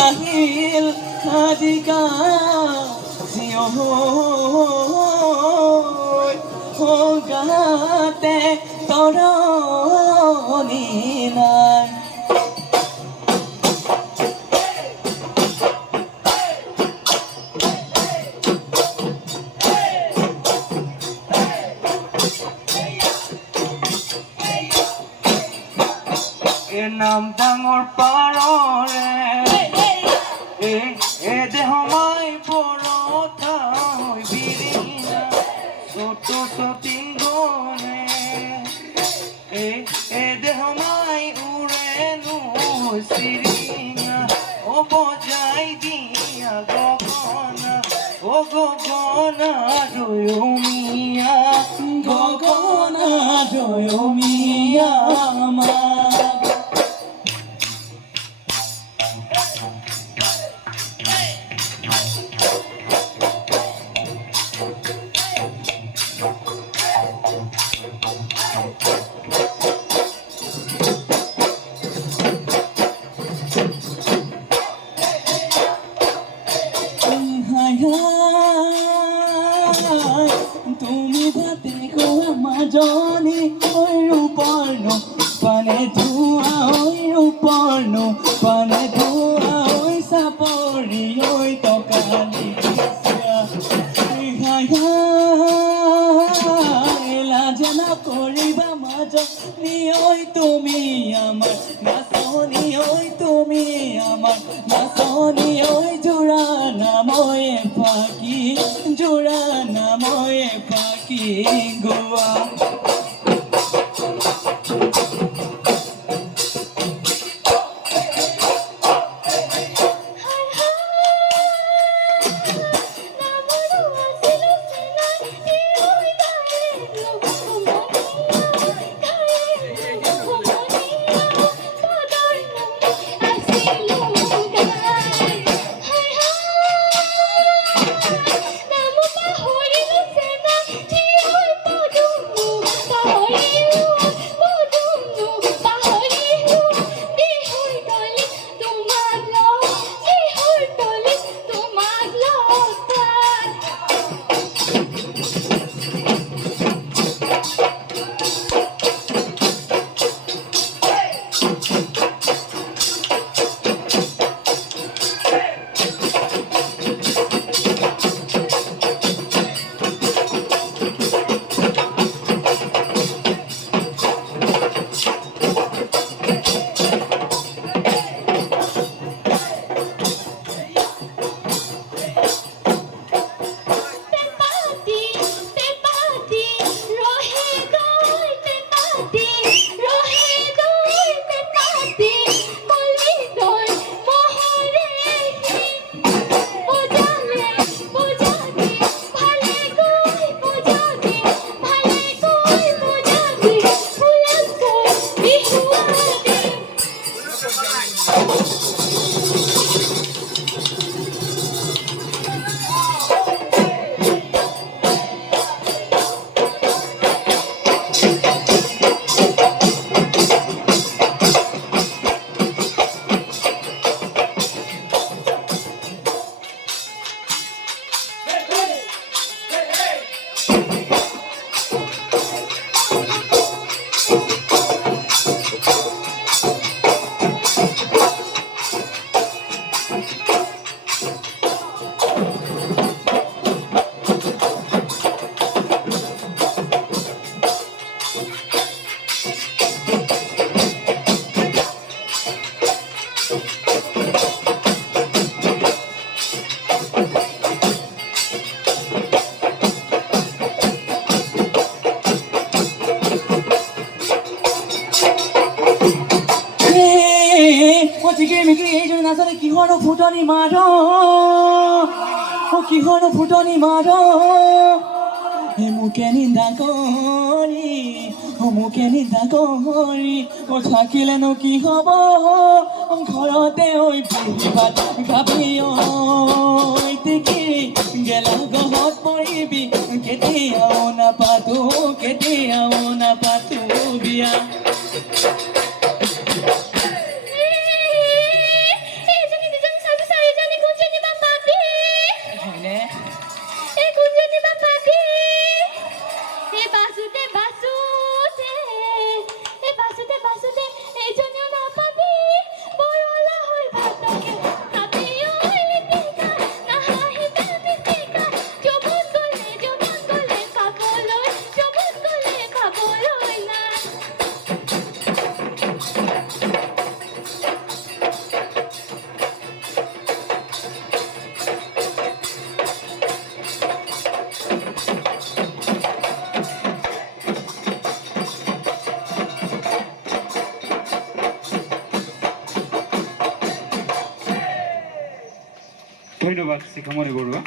আহিল আদিকা গাতে তৰণি নাই নাম ডাঙৰ পাৰৰে দেহ মাই পৰঠা হৈ বিৰিঙা চত চতিংগনে দেহ মাই উৰেনো চিৰিঙা বজাই দিয়া গগনা গগনা দয়মীয়া গগনা দয়মীয়া তুমি ভাতে কোৱা মাজনী ৰূপৰ্ণ পানে ধোৱা ৰূপৰ্ণ পানে ধোৱা চাপৰি টকালি লাজে নকৰিবা মাজনী তুমি আমাৰ নাচনী তুমি আমাৰ নাচনী জোৰা নাময়ে ফাকি জোৰা নাময়ে ফাকি গোৱা চিকিৰি মিকিৰি এইজনী নাচনী কিহৰনো ফুটনি মাৰ কিহৰনো ফুটনি মাৰ মোকে নিন্দা কৰি মোকে নিন্দা কৰি থাকিলেনো কি হ'ব ঘৰতে ঐ পুহি ভাত খাবি ঐ টিকিৰি গেলা গহত পৰিবি কেতিয়াও নাপাতো বিয়া ধন্যবাদ শিখামণি বড়ুয়া।